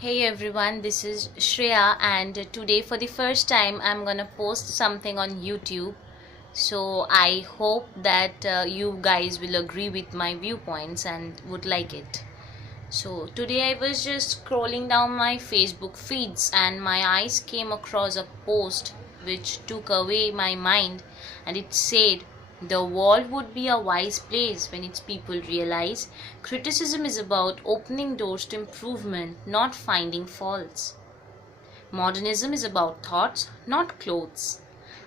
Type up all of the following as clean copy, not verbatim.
Hey everyone, this is Shreya, and today for the first time I'm gonna post something on YouTube. So I hope that you guys will agree with my viewpoints and would like it. So today I was just scrolling down my Facebook feeds and my eyes came across a post which took away my mind, and it said the world would be a wise place when its people realize criticism is about opening doors to improvement, not finding faults. Modernism is about thoughts, not clothes.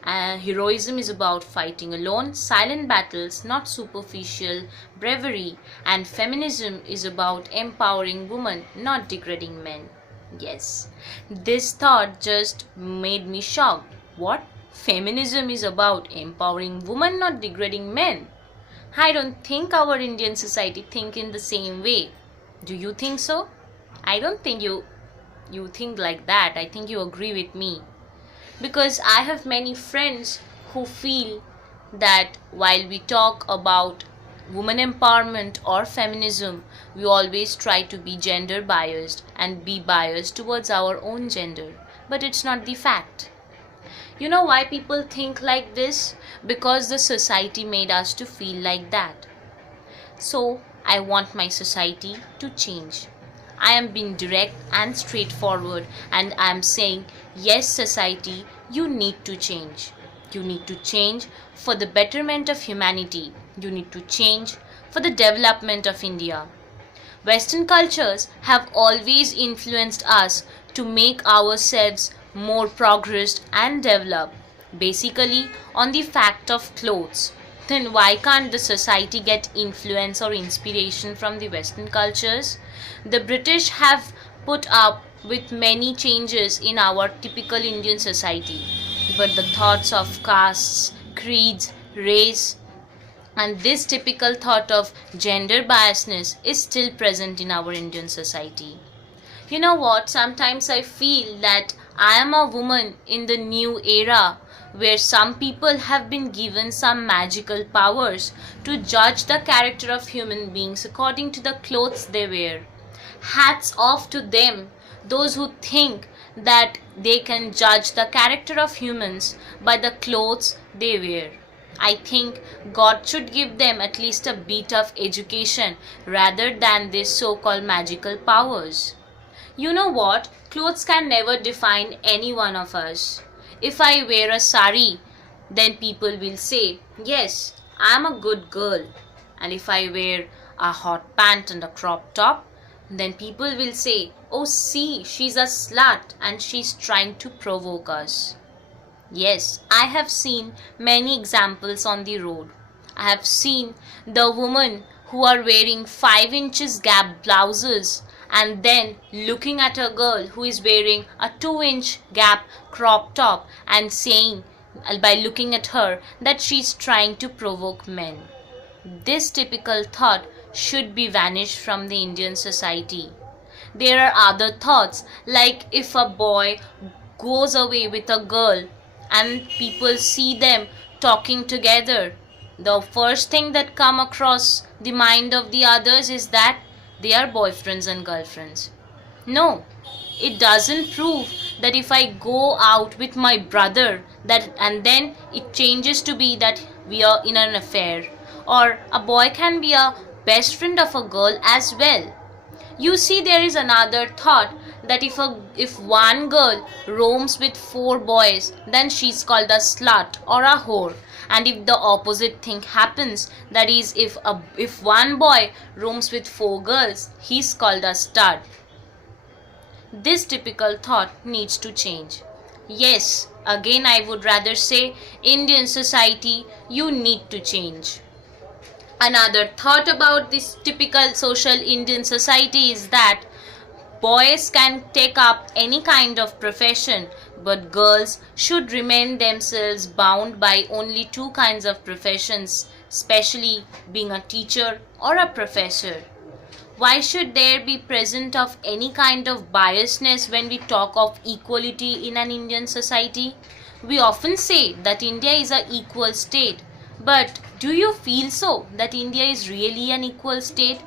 Heroism is about fighting alone, silent battles, not superficial bravery. And feminism is about empowering women, not degrading men. Yes, this thought just made me shocked. What? Feminism is about empowering women, not degrading men. I don't think our Indian society think in the same way. Do you think so? I don't think you think like that. I think you agree with me. Because I have many friends who feel that while we talk about women empowerment or feminism, we always try to be gender biased and be biased towards our own gender. But it's not the fact. You know why people think like this? Because the society made us to feel like that. So I want my society to change. I am being direct and straightforward, and I am saying, yes, society, you need to change. You need to change for the betterment of humanity. You need to change for the development of India. Western cultures have always influenced us to make ourselves more progressed and developed, basically on the fact of clothes. Then why can't the society get influence or inspiration from the Western cultures? The British have put up with many changes in our typical Indian society, but the thoughts of castes, creeds, race, and this typical thought of gender biasness is still present in our Indian society. You know what? Sometimes I feel that I am a woman in the new era where some people have been given some magical powers to judge the character of human beings according to the clothes they wear. Hats off to them, those who think that they can judge the character of humans by the clothes they wear. I think God should give them at least a bit of education rather than these so called magical powers. You know what? Clothes can never define any one of us. If I wear a sari, then people will say, yes, I am a good girl. And if I wear a hot pant and a crop top, then people will say, oh, see, she's a slut and she's trying to provoke us. Yes, I have seen many examples on the road. I have seen the women who are wearing 5 inches gap blouses and then looking at a girl who is wearing a 2-inch gap crop top and saying by looking at her that she's trying to provoke men. This typical thought should be vanished from the Indian society. There are other thoughts, like if a boy goes away with a girl and people see them talking together, the first thing that come across the mind of the others is that they are boyfriends and girlfriends. No, it doesn't prove that if I go out with my brother that and then it changes to be that we are in an affair, or a boy can be a best friend of a girl as well. You see, there is another thought that if one girl roams with 4 boys, then she's called a slut or a whore. And if the opposite thing happens, that is, if one boy roams with 4 girls, he's called a stud. This typical thought needs to change. Yes, again I would rather say, Indian society, you need to change. Another thought about this typical social Indian society is that boys can take up any kind of profession, but girls should remain themselves bound by only 2 kinds of professions, especially being a teacher or a professor. Why should there be present of any kind of biasness when we talk of equality in an Indian society? We often say that India is an equal state, but do you feel so that India is really an equal state?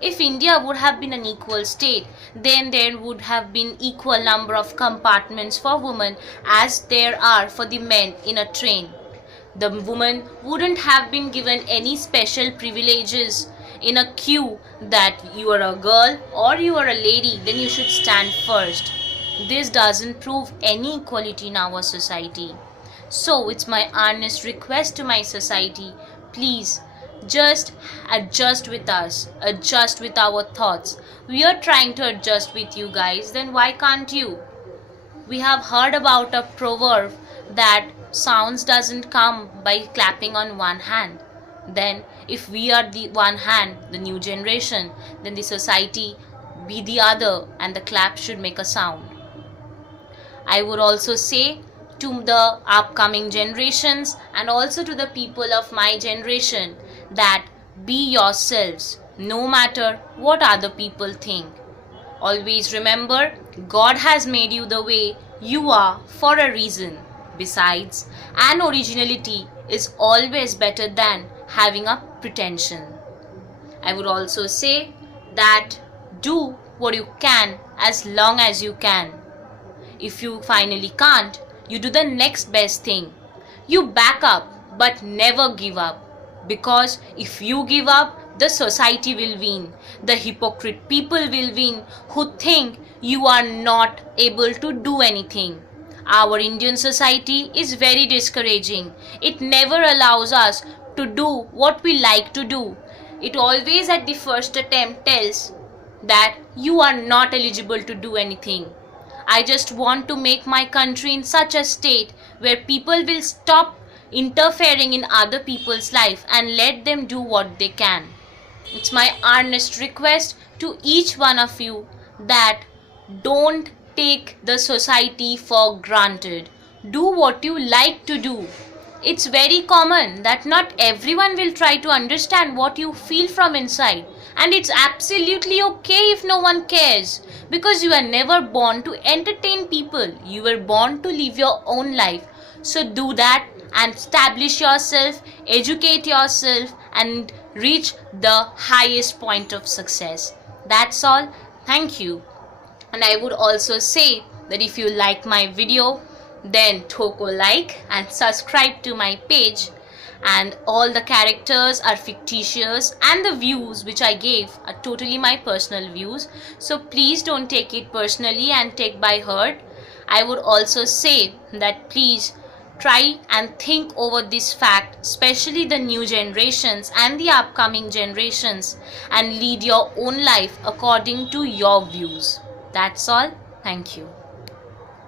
If India would have been an equal state, then there would have been equal number of compartments for women as there are for the men in a train. The woman wouldn't have been given any special privileges in a queue that you are a girl or you are a lady, then you should stand first. This doesn't prove any equality in our society. So it's my earnest request to my society, please just adjust with us, adjust with our thoughts. We are trying to adjust with you guys, then why can't you? We have heard about a proverb that sounds doesn't come by clapping on one hand. Then if we are the one hand, the new generation, then the society be the other and the clap should make a sound. I would also say to the upcoming generations and also to the people of my generation that be yourselves no matter what other people think. Always remember, God has made you the way you are for a reason. Besides, an originality is always better than having a pretension. I would also say that do what you can as long as you can. If you finally can't, you do the next best thing. You back up but never give up. Because if you give up, the society will win. The hypocrite people will win who think you are not able to do anything. Our Indian society is very discouraging. It never allows us to do what we like to do. It always at the first attempt tells that you are not eligible to do anything. I just want to make my country in such a state where people will stop interfering in other people's life and let them do what they can. It's my earnest request to each one of you that don't take the society for granted. Do what you like to do. It's very common that not everyone will try to understand what you feel from inside. And it's absolutely okay if no one cares, because you were never born to entertain people. You were born to live your own life. So do that and establish yourself, educate yourself and reach the highest point of success. That's all. Thank you. And I would also say that if you like my video, then throw a like and subscribe to my page. And all the characters are fictitious and the views which I gave are totally my personal views. So please don't take it personally and take by heart. I would also say that please try and think over this fact, especially the new generations and the upcoming generations, and lead your own life according to your views. That's all. Thank you.